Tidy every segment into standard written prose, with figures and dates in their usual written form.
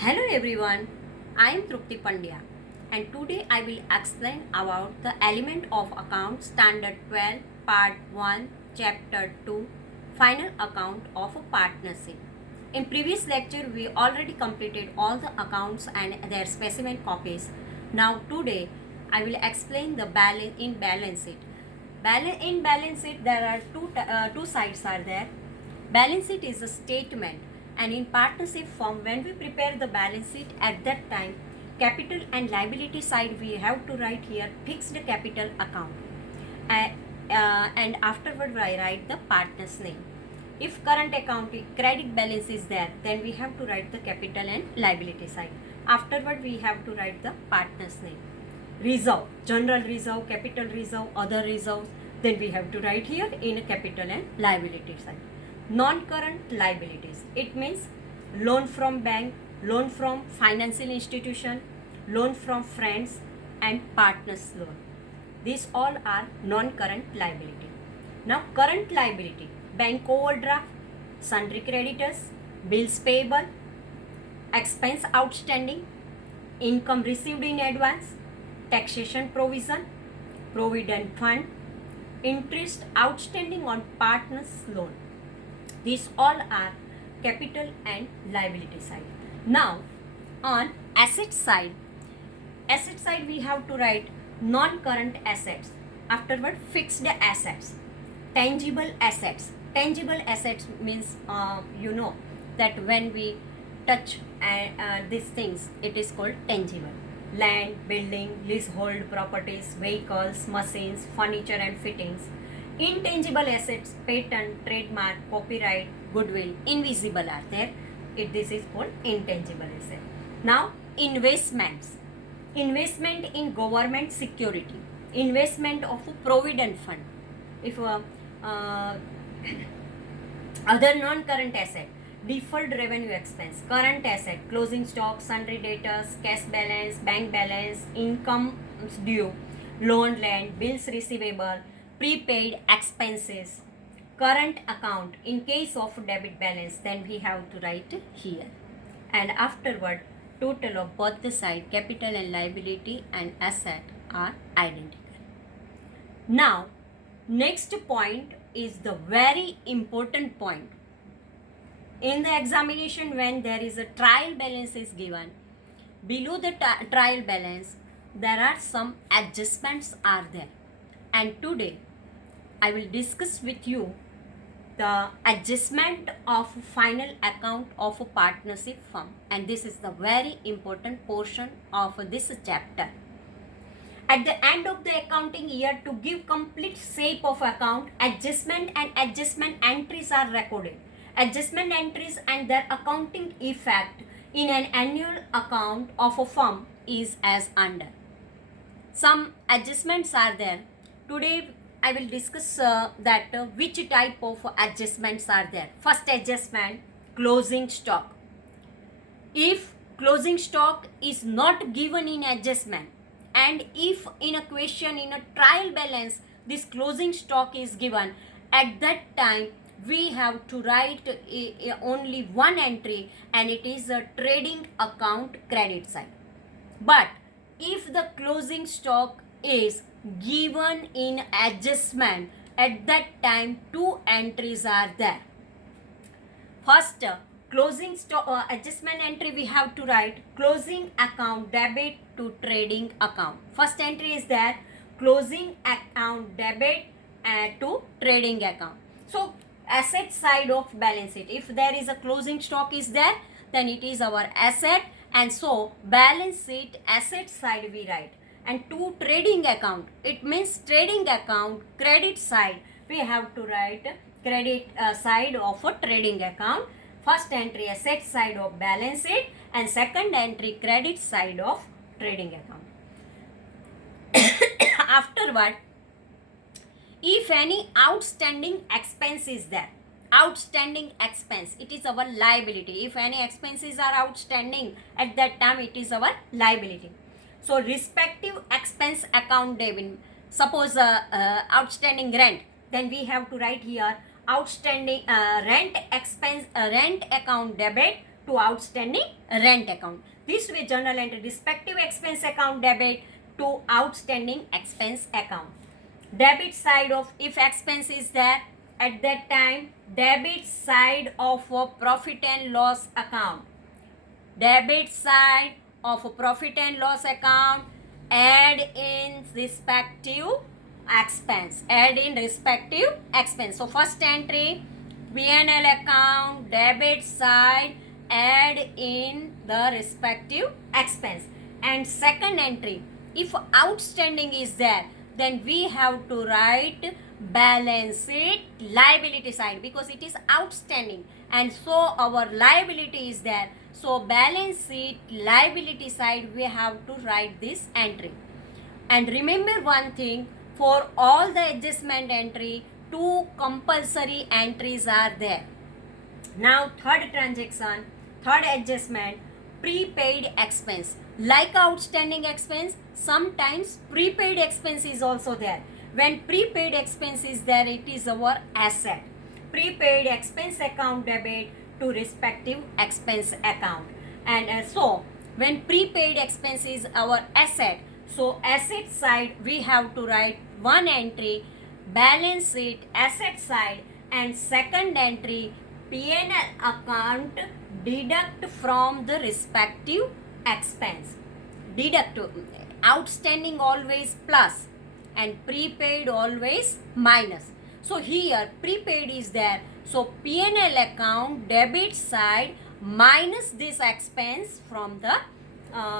Hello everyone, I am Trupti Pandya and today I will explain about the element of account standard 12 part 1 chapter 2 final account of a partnership. In previous lecture we already completed all the accounts and their specimen copies. Now today I will explain the balance in balance sheet. In balance sheet there are two sides are there. Balance sheet is a statement, and in partnership firm, when we prepare the balance sheet at that time, capital and liability side we have to write here fixed capital account, and afterward I write the partner's name. If current account credit balance is there, then we have to write the capital and liability side. Afterward we have to write the partner's name. Reserve, general reserve, capital reserve, other reserves, then we have to write here in capital and liability side. Non-current liabilities, it means loan from bank, loan from financial institution, loan from friends and partners loan. These all are non-current liability. Now current liability, bank overdraft, sundry creditors, bills payable, expense outstanding, income received in advance, taxation provision, provident fund, interest outstanding on partners loan. These all are capital and liability side. Now on asset side we have to write non-current assets, afterward fixed assets, tangible assets. Tangible assets means you know that when we touch these things it is called tangible. Land, building, leasehold properties, vehicles, machines, furniture and fittings. Intangible assets, patent, trademark, copyright, goodwill, invisible are there. This is called intangible asset. Now investments. Investment in government security. Investment of a provident fund. If other non-current asset, deferred revenue expense, current asset, closing stock, sundry debtors, cash balance, bank balance, income due, loan, land, bills receivable, prepaid expenses, current account. In case of debit balance, then we have to write here. And afterward, total of both the side, capital and liability and asset are identical. Now, next point is the very important point. In the examination, when there is a trial balance is given, below the trial balance, there are some adjustments are there. And today, I will discuss with you the adjustment of final account of a partnership firm. And this is the very important portion of this chapter. At the end of the accounting year, to give complete shape of account, adjustment and adjustment entries are recorded. Adjustment entries and their accounting effect in an annual account of a firm is as under. Some adjustments are there. Today I will discuss which type of adjustments are there. First adjustment, closing stock. If closing stock is not given in adjustment, and if in a question in a trial balance this closing stock is given, at that time we have to write only one entry, and it is a trading account credit side. But if the closing stock is given in adjustment, at that time two entries are there. First, closing stock adjustment entry we have to write closing account debit to trading account. First entry is there, closing account debit to trading account. So asset side of balance sheet, if there is a closing stock is there, then it is our asset, and so balance sheet asset side we write. And to trading account, it means trading account credit side we have to write credit side of a trading account. First entry asset side of balance sheet, and second entry credit side of trading account. Afterward, if any outstanding expense is there, outstanding expense, it is our liability. If any expenses are outstanding, at that time it is our liability. So respective expense account debit, suppose outstanding rent, then we have to write here outstanding rent expense rent account debit to outstanding rent account. This way journal entry respective expense account debit to outstanding expense account. Debit side of, if expense is there at that time, debit side of a profit and loss account. Debit side of a profit and loss account, add in respective expense. Add in respective expense. So first entry, P&L account, debit side, add in the respective expense. And second entry, if outstanding is there, then we have to write balance sheet liability side because it is outstanding, and so our liability is there. So balance sheet liability side we have to write this entry. And remember one thing, for all the adjustment entry, 2 compulsory entries are there. Now third transaction, third adjustment, prepaid expense. Like outstanding expense, sometimes prepaid expense is also there. When prepaid expense is there, it is our asset. Prepaid expense account debit to respective expense account. And so when prepaid expense is our asset, so asset side we have to write one entry, balance sheet asset side, and second entry, P&L account, deduct from the respective expense. Deduct, outstanding always plus and prepaid always minus. So here prepaid is there, so P&L account debit side minus this expense from the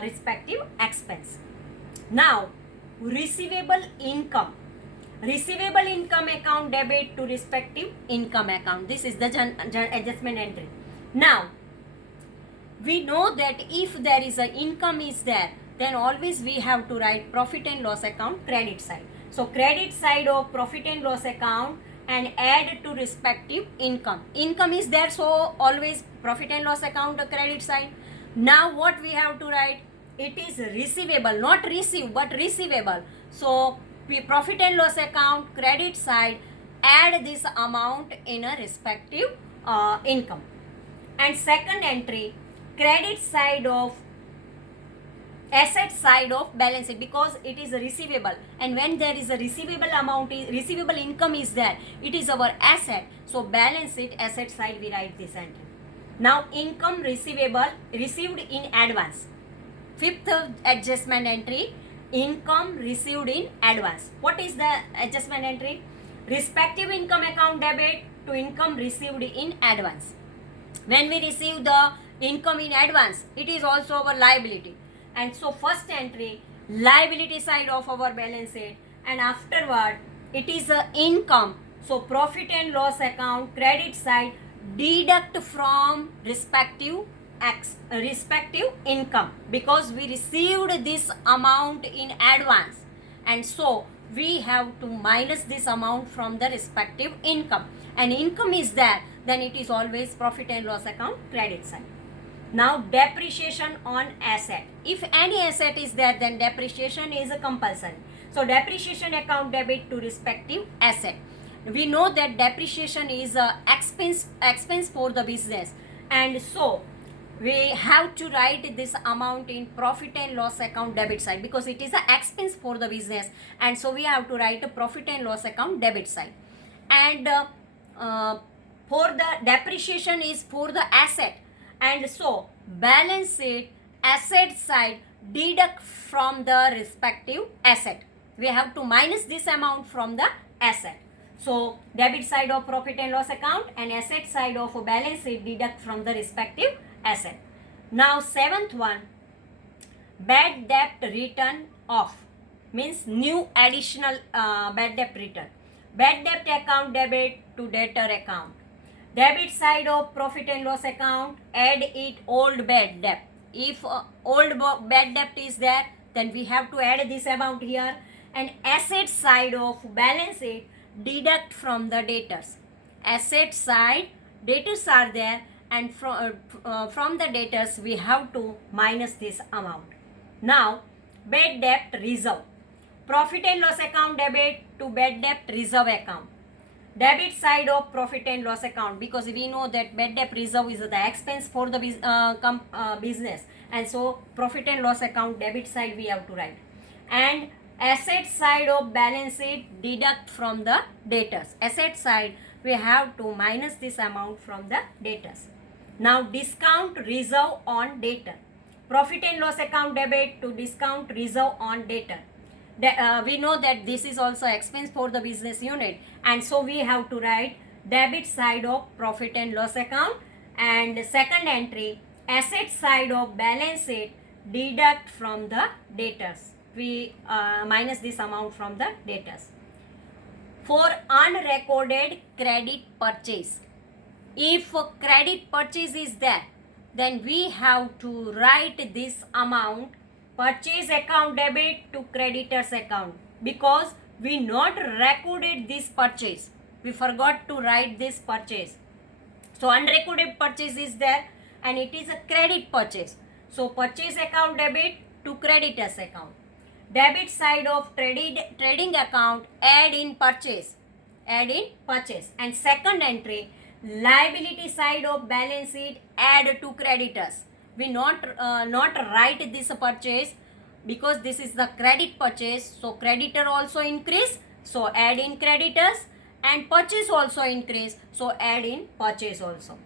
respective expense. Now receivable income. Receivable income account debit to respective income account. This is the adjustment entry. Now we know that if there is a income is there, then always we have to write profit and loss account credit side. So credit side of profit and loss account and add to respective income. Income is there, so always profit and loss account credit side. Now what we have to write? It is receivable, not receive but receivable. So profit and loss account credit side, add this amount in a respective income. And second entry, credit side of asset side of balance sheet, because it is a receivable, and when there is a receivable amount, receivable income is there, it is our asset. So balance sheet asset side we write this entry. Now income receivable received in advance. Fifth adjustment entry, income received in advance. What is the adjustment entry? Respective income account debit to income received in advance. When we receive the income in advance, it is also our liability. And so first entry, liability side of our balance sheet, and afterward it is a income. So profit and loss account credit side, deduct from respective income, because we received this amount in advance, and so we have to minus this amount from the respective income. And income is there, then it is always profit and loss account credit side. Now depreciation on asset. If any asset is there, then depreciation is a compulsory. So depreciation account debit to respective asset. We know that depreciation is a expense for the business, and so we have to write this amount in profit and loss account debit side, because it is an expense for the business, and so we have to write a profit and loss account debit side. And for the depreciation is for the asset, and so balance sheet asset side, deduct from the respective asset. We have to minus this amount from the asset. So debit side of profit and loss account and asset side of a balance sheet, deduct from the respective asset. Now seventh one, bad debt written off, means new additional bad debt return. Bad debt account debit to debtor account. Debit side of profit and loss account, add it old bad debt. If old bad debt is there, then we have to add this amount here. And asset side of balance sheet, deduct from the debtors. Asset side, debtors are there, and from the debtors we have to minus this amount. Now bad debt reserve. Profit and loss account debit to bad debt reserve account. Debit side of profit and loss account, because we know that bad debt reserve is the expense for the business, and so profit and loss account debit side we have to write. And asset side of balance sheet deduct from the debtors. Asset side we have to minus this amount from the debtors. Now discount reserve on debtor. Profit and loss account debit to discount reserve on debtor. We know that this is also expense for the business unit, and so we have to write debit side of profit and loss account, and second entry asset side of balance sheet deduct from the debtors. We minus this amount from the debtors. For unrecorded credit purchase, if credit purchase is there, then we have to write this amount purchase account debit to creditors account, because we not recorded this purchase. We forgot to write this purchase. So unrecorded purchase is there and it is a credit purchase. So purchase account debit to creditors account. Debit side of trading account add in purchase. And second entry liability side of balance sheet add to creditors. We not write this purchase because this is the credit purchase, so creditor also increase, so add in creditors, and purchase also increase, so add in purchase also.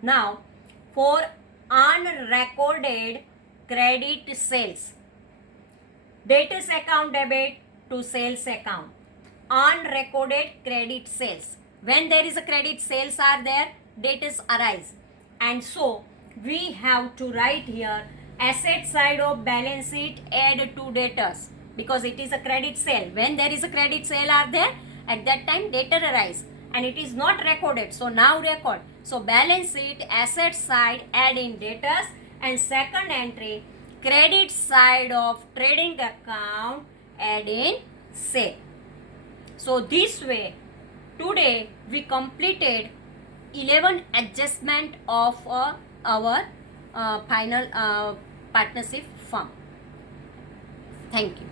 Now for unrecorded credit sales, debtors account debit to sales account. Unrecorded credit sales, when there is a credit sales are there, debtors arise, and so we have to write here asset side of balance sheet add to debtors, because it is a credit sale. When there is a credit sale are there, at that time debtor arise and it is not recorded, so now record. So balance sheet asset side add in debtors, and second entry credit side of trading account add in sale. So this way today we completed 11 adjustment of our final partnership firm. Thank you.